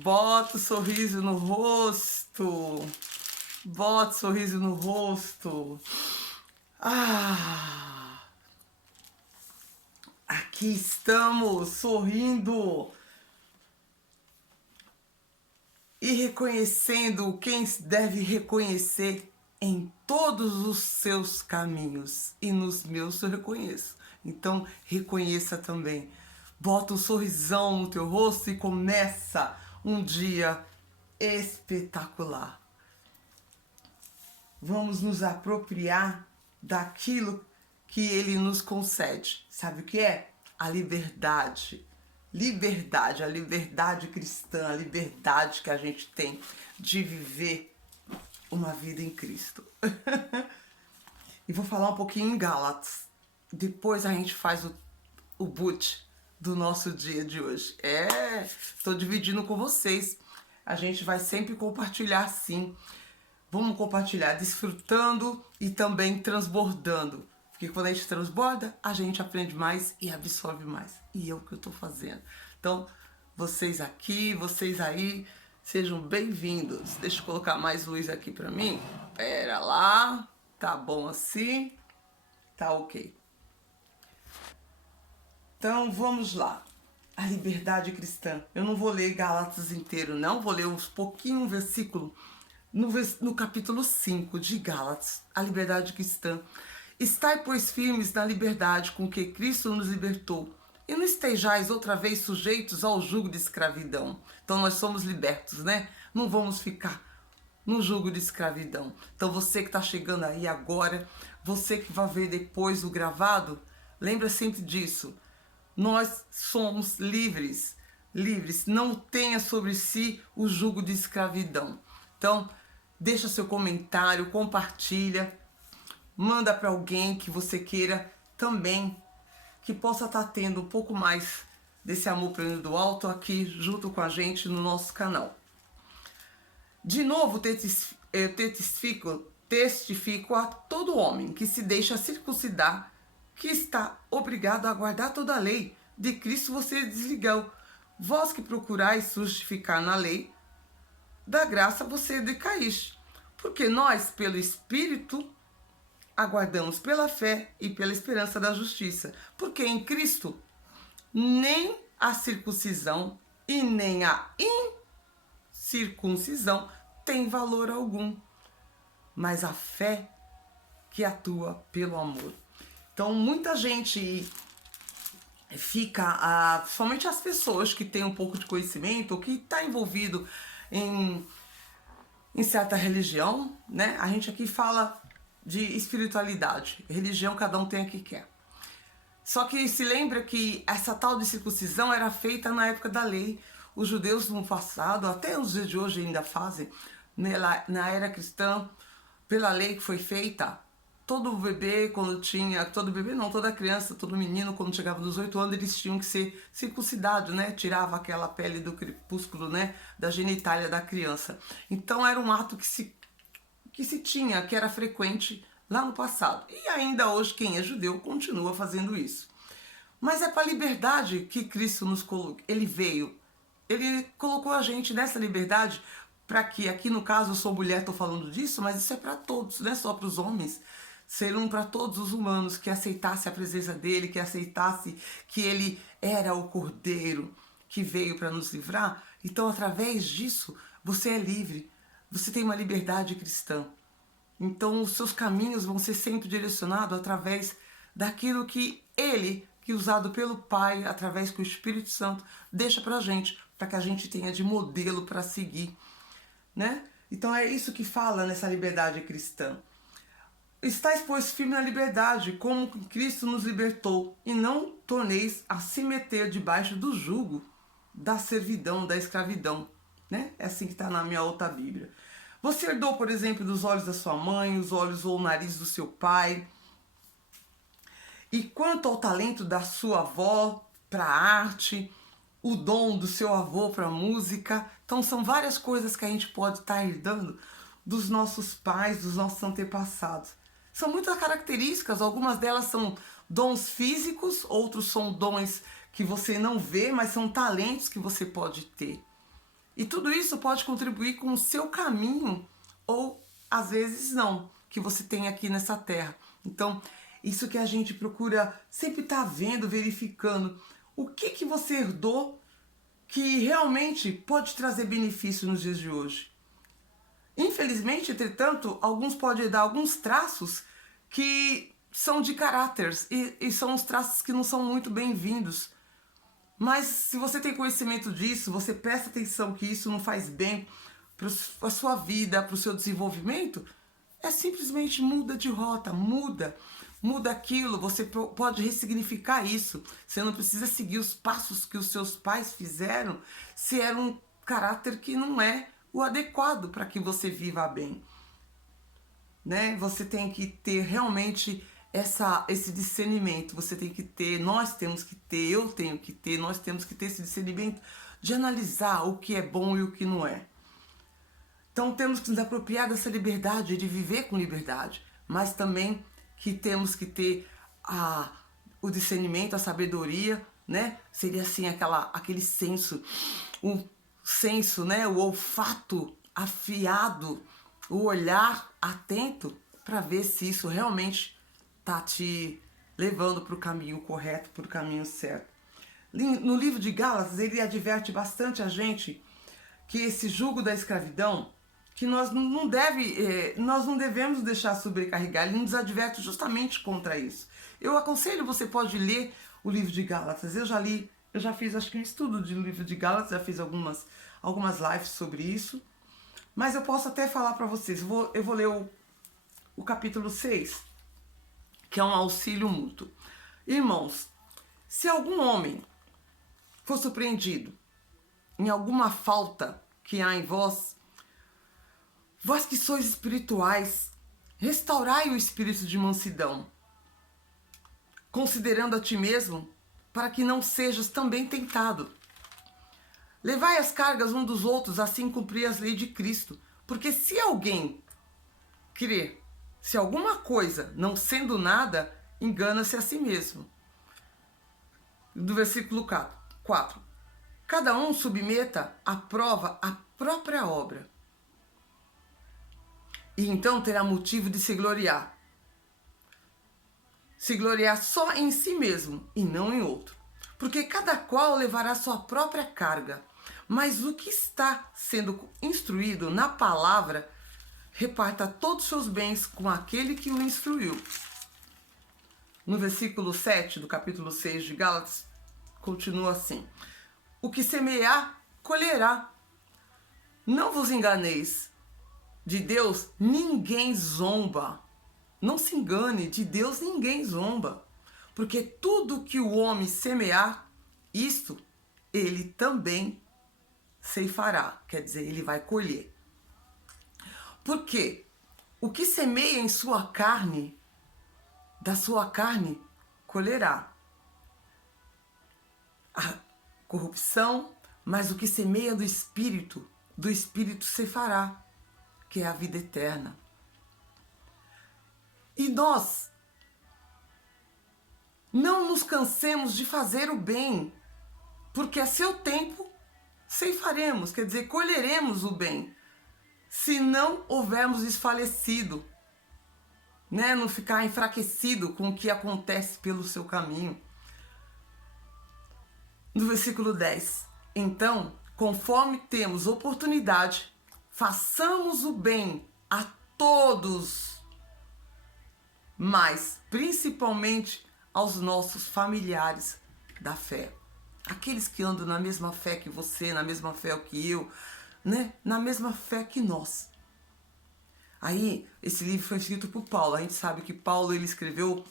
Bota o sorriso no rosto. Bota o sorriso no rosto. Aqui estamos sorrindo e reconhecendo quem deve reconhecer em todos os seus caminhos. E nos meus eu reconheço. Então reconheça também. Bota um sorrisão no teu rosto e começa um dia espetacular. Vamos nos apropriar daquilo que ele nos concede. Sabe o que é? A liberdade. Liberdade, a liberdade cristã, a liberdade que a gente tem de viver uma vida em Cristo. E vou falar um pouquinho em Gálatas. Depois a gente faz o boot do nosso dia de hoje. Estou dividindo com vocês. A gente vai sempre compartilhar sim. Vamos compartilhar desfrutando e também transbordando. Porque quando a gente transborda, a gente aprende mais e absorve mais. E é o que eu estou fazendo. Então, vocês aqui, vocês aí, sejam bem-vindos. Deixa eu colocar mais luz aqui para mim. Pera lá. Tá bom assim? Tá ok. Então, vamos lá. A liberdade cristã. Eu não vou ler Gálatas inteiro, não. Vou ler uns pouquinho versículo no capítulo 5 de Gálatas. A liberdade cristã. Estai, pois, firmes na liberdade com que Cristo nos libertou. E não estejais outra vez sujeitos ao jugo de escravidão. Então, nós somos libertos, né? Não vamos ficar no jugo de escravidão. Então, você que está chegando aí agora, você que vai ver depois o gravado, lembra sempre disso. Nós somos livres, livres. Não tenha sobre si o jugo de escravidão. Então, deixa seu comentário, compartilha, manda para alguém que você queira também, que possa estar tendo um pouco mais desse amor pleno do alto aqui junto com a gente no nosso canal. De novo, testifico a todo homem que se deixa circuncidar, que está obrigado a guardar toda a lei. De Cristo você desligou. Vós que procurais justificar na lei, da graça você decaíste. Porque nós, pelo Espírito, aguardamos pela fé e pela esperança da justiça. Porque em Cristo nem a circuncisão e nem a incircuncisão tem valor algum, mas a fé que atua pelo amor. Então, muita gente fica, somente as pessoas que têm um pouco de conhecimento ou que está envolvido em certa religião, né? A gente aqui fala de espiritualidade. Religião cada um tem a que quer. Só que se lembra que essa tal de circuncisão era feita na época da lei. Os judeus no passado, até os dias de hoje ainda fazem, na era cristã, pela lei que foi feita, todo bebê quando tinha, toda criança, todo menino quando chegava nos 8 anos, eles tinham que ser circuncidados, né? Tirava aquela pele do crepúsculo, né? Da genitália da criança. Então era um ato que se tinha, que era frequente lá no passado. E ainda hoje quem é judeu continua fazendo isso. Mas é para a liberdade que Cristo nos colocou. Ele veio, ele colocou a gente nessa liberdade para que, aqui no caso eu sou mulher, estou falando disso, mas isso é para todos, não é só para os homens. Ser para todos os humanos, que aceitasse a presença dele, que aceitasse que ele era o Cordeiro que veio para nos livrar. Então, através disso, você é livre, você tem uma liberdade cristã. Então, os seus caminhos vão ser sempre direcionados através daquilo que ele, que usado pelo Pai, através que o Espírito Santo deixa para que a gente tenha de modelo para seguir, né? Então, é isso que fala nessa liberdade cristã. Estais, pois, firme na liberdade, como Cristo nos libertou, e não torneis a se meter debaixo do jugo da servidão, da escravidão. Né? É assim que está na minha outra Bíblia. Você herdou, por exemplo, dos olhos da sua mãe, os olhos ou o nariz do seu pai. E quanto ao talento da sua avó para a arte, o dom do seu avô para a música. Então são várias coisas que a gente pode estar herdando dos nossos pais, dos nossos antepassados. São muitas características, algumas delas são dons físicos, outros são dons que você não vê, mas são talentos que você pode ter. E tudo isso pode contribuir com o seu caminho, ou às vezes não, que você tem aqui nessa terra. Então, isso que a gente procura sempre estar vendo, verificando. O que você herdou que realmente pode trazer benefício nos dias de hoje? Infelizmente, entretanto, alguns podem dar alguns traços que são de caráteres e são os traços que não são muito bem-vindos. Mas se você tem conhecimento disso, você presta atenção que isso não faz bem para a sua vida, para o seu desenvolvimento, é simplesmente muda de rota, muda aquilo, você pode ressignificar isso. Você não precisa seguir os passos que os seus pais fizeram se era um caráter que não é o adequado para que você viva bem. Né? Você tem que ter realmente esse discernimento, você tem que ter, nós temos que ter, eu tenho que ter, nós temos que ter esse discernimento de analisar o que é bom e o que não é. Então temos que nos apropriar dessa liberdade, de viver com liberdade, mas também que temos que ter o discernimento, a sabedoria, né? Seria assim aquele senso, o senso, né? O olfato afiado, o olhar atento para ver se isso realmente está te levando para o caminho correto, para o caminho certo. No livro de Gálatas, ele adverte bastante a gente que esse jugo da escravidão, que nós não devemos deixar sobrecarregar, ele nos adverte justamente contra isso. Eu aconselho, você pode ler o livro de Gálatas, eu já fiz acho que um estudo do livro de Gálatas, já fiz algumas lives sobre isso, mas eu posso até falar para vocês, eu vou ler o capítulo 6, que é um auxílio mútuo. Irmãos, se algum homem for surpreendido em alguma falta que há em vós, vós que sois espirituais, restaurai o espírito de mansidão, considerando a ti mesmo, para que não sejas também tentado. Levai as cargas um dos outros, assim cumprir as leis de Cristo. Porque se alguém crer, se alguma coisa não sendo nada, engana-se a si mesmo. Do versículo 4. Cada um submeta à prova a própria obra. E então terá motivo de se gloriar. Se gloriar só em si mesmo e não em outro. Porque cada qual levará sua própria carga. Mas o que está sendo instruído na palavra, reparta todos os seus bens com aquele que o instruiu. No versículo 7 do capítulo 6 de Gálatas, continua assim. O que semear, colherá. Não vos enganeis. De Deus ninguém zomba. Não se engane, de Deus ninguém zomba. Porque tudo que o homem semear, isto ele também ceifará. Quer dizer, ele vai colher. Porque o que semeia em sua carne, da sua carne colherá a corrupção, mas o que semeia do espírito ceifará, que é a vida eterna. E nós não nos cansemos de fazer o bem, porque a seu tempo ceifaremos, quer dizer, colheremos o bem. Se não houvermos desfalecido, né? Não ficar enfraquecido com o que acontece pelo seu caminho. No versículo 10. Então, conforme temos oportunidade, façamos o bem a todos, mas principalmente aos nossos familiares da fé. Aqueles que andam na mesma fé que você, na mesma fé que eu, né? Na mesma fé que nós. Aí, esse livro foi escrito por Paulo. A gente sabe que Paulo ele escreveu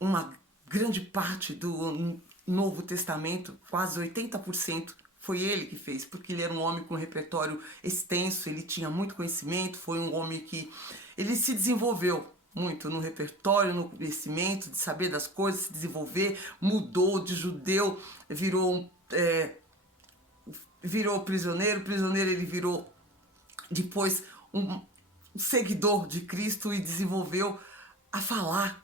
uma grande parte do Novo Testamento, quase 80%, foi ele que fez, porque ele era um homem com um repertório extenso, ele tinha muito conhecimento, foi um homem que ele se desenvolveu muito no repertório, no conhecimento, de saber das coisas, se desenvolver, mudou de judeu, virou prisioneiro ele virou depois um seguidor de Cristo e desenvolveu a falar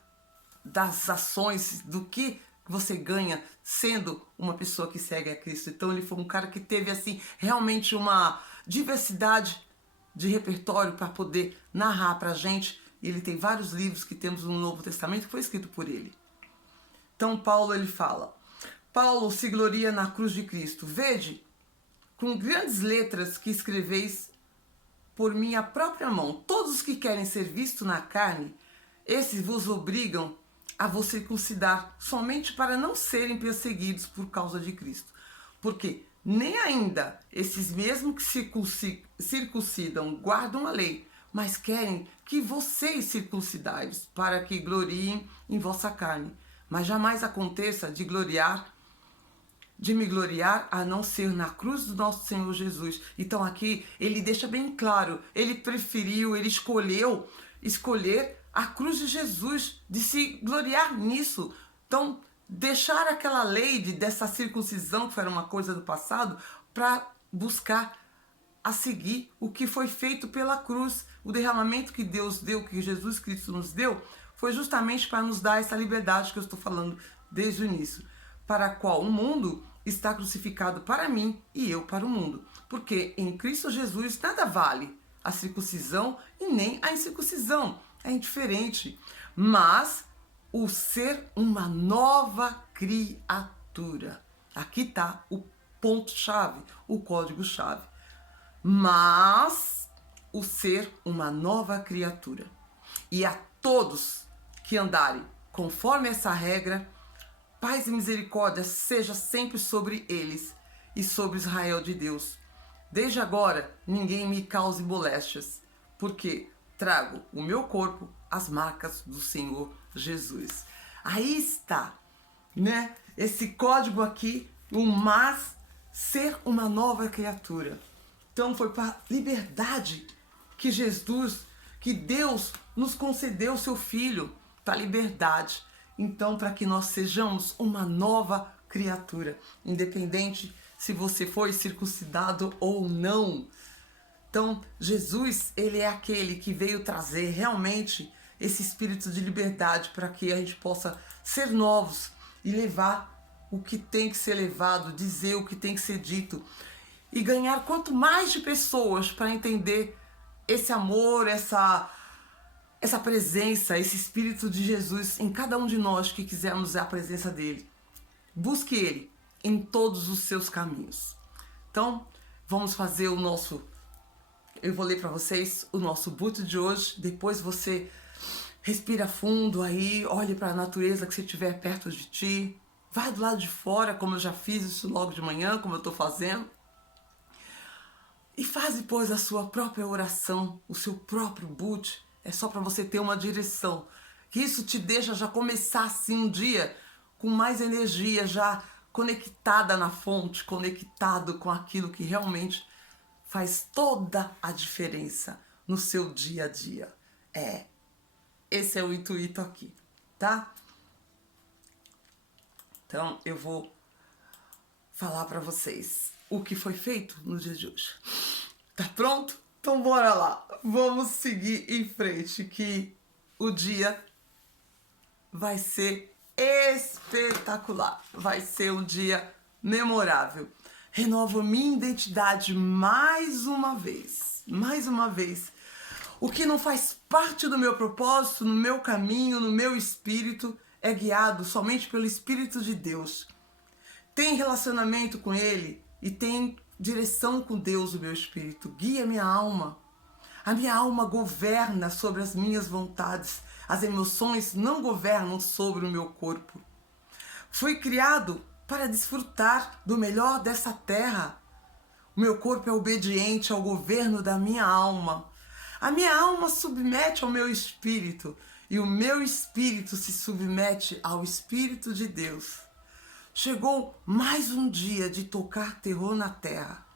das ações, do que que você ganha sendo uma pessoa que segue a Cristo. Então ele foi um cara que teve assim realmente uma diversidade de repertório para poder narrar pra gente. Ele tem vários livros que temos no Novo Testamento que foi escrito por ele. Então Paulo ele fala: Paulo se gloria na cruz de Cristo. Vede, com grandes letras que escreveis por minha própria mão. Todos os que querem ser vistos na carne, esses vos obrigam a vos circuncidar, somente para não serem perseguidos por causa de Cristo. Porque nem ainda esses mesmos que circuncidam guardam a lei, mas querem que vocês circuncidai-os, para que gloriem em vossa carne. Mas jamais aconteça de me gloriar a não ser na cruz do nosso Senhor Jesus. Então aqui ele deixa bem claro, ele preferiu, ele escolher a cruz de Jesus, de se gloriar nisso. Então deixar aquela lei dessa circuncisão, que era uma coisa do passado, para buscar a seguir o que foi feito pela cruz. O derramamento que Deus deu, que Jesus Cristo nos deu, foi justamente para nos dar essa liberdade que eu estou falando desde o início, para a qual o mundo está crucificado para mim e eu para o mundo. Porque em Cristo Jesus nada vale a circuncisão e nem a incircuncisão. É indiferente. Mas o ser uma nova criatura. Aqui está o ponto-chave, o código-chave. Mas o ser uma nova criatura. E a todos que andarem conforme essa regra, paz e misericórdia seja sempre sobre eles e sobre Israel de Deus. Desde agora, ninguém me cause moléstias, porque trago o meu corpo as marcas do Senhor Jesus. Aí está, né? Esse código aqui, o mas ser uma nova criatura. Então foi para liberdade que Deus nos concedeu o seu Filho, para liberdade. Então, para que nós sejamos uma nova criatura, independente se você foi circuncidado ou não. Então, Jesus, ele é aquele que veio trazer realmente esse espírito de liberdade para que a gente possa ser novos e levar o que tem que ser levado, dizer o que tem que ser dito e ganhar quanto mais de pessoas para entender esse amor, essa presença, esse Espírito de Jesus em cada um de nós que quisermos a presença dele. Busque ele em todos os seus caminhos. Então, vamos fazer o nosso... Eu vou ler para vocês o nosso Búzios de hoje. Depois você respira fundo aí, olhe para a natureza que você tiver perto de ti. Vai do lado de fora, como eu já fiz isso logo de manhã, como eu estou fazendo. E faz depois a sua própria oração, o seu próprio Búzios. É só para você ter uma direção. Que isso te deixa já começar assim um dia com mais energia, já conectada na fonte, conectado com aquilo que realmente faz toda a diferença no seu dia a dia. Esse é o intuito aqui, tá? Então eu vou falar para vocês o que foi feito no dia de hoje. Tá pronto? Então bora lá. Vamos seguir em frente que o dia vai ser espetacular. Vai ser um dia memorável. Renovo minha identidade mais uma vez. Mais uma vez. O que não faz parte do meu propósito, no meu caminho, no meu espírito, é guiado somente pelo Espírito de Deus. Tem relacionamento com Ele e tem direção com Deus, o meu espírito. Guia minha alma. A minha alma governa sobre as minhas vontades. As emoções não governam sobre o meu corpo. Fui criado para desfrutar do melhor dessa terra. O meu corpo é obediente ao governo da minha alma. A minha alma submete ao meu espírito e o meu espírito se submete ao Espírito de Deus. Chegou mais um dia de tocar terror na terra.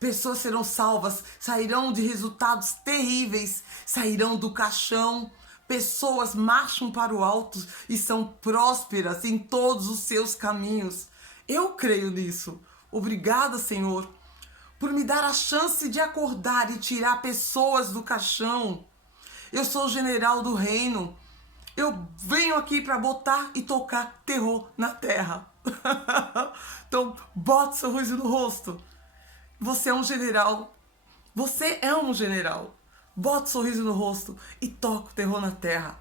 Pessoas serão salvas, sairão de resultados terríveis, sairão do caixão. Pessoas marcham para o alto e são prósperas em todos os seus caminhos. Eu creio nisso. Obrigada, Senhor, por me dar a chance de acordar e tirar pessoas do caixão. Eu sou o general do reino. Eu venho aqui para botar e tocar terror na terra. Então, bote sorriso no rosto. Você é um general. Você é um general. Bote sorriso no rosto e toca o terror na terra.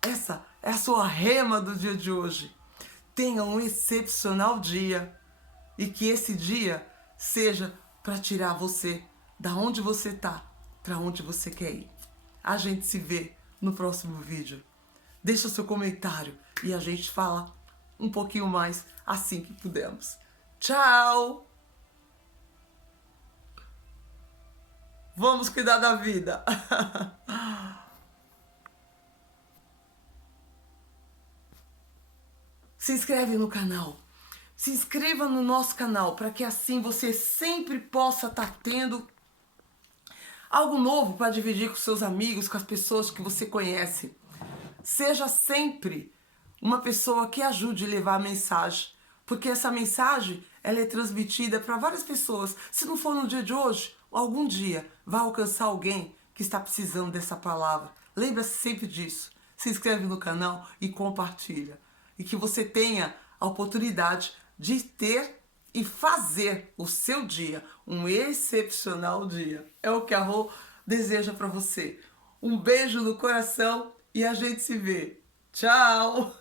Essa é a sua rema do dia de hoje. Tenha um excepcional dia e que esse dia seja para tirar você da onde você tá para onde você quer ir. A gente se vê no próximo vídeo. Deixa o seu comentário e a gente fala um pouquinho mais assim que pudermos. Tchau! Vamos cuidar da vida! Se inscreve no canal. Se inscreva no nosso canal para que assim você sempre possa estar tendo algo novo para dividir com seus amigos, com as pessoas que você conhece. Seja sempre uma pessoa que ajude a levar a mensagem, porque essa mensagem ela é transmitida para várias pessoas. Se não for no dia de hoje, algum dia vai alcançar alguém que está precisando dessa palavra. Lembra-se sempre disso. Se inscreve no canal e compartilha. E que você tenha a oportunidade de ter e fazer o seu dia um excepcional dia. É o que a Rô deseja para você. Um beijo no coração e a gente se vê. Tchau!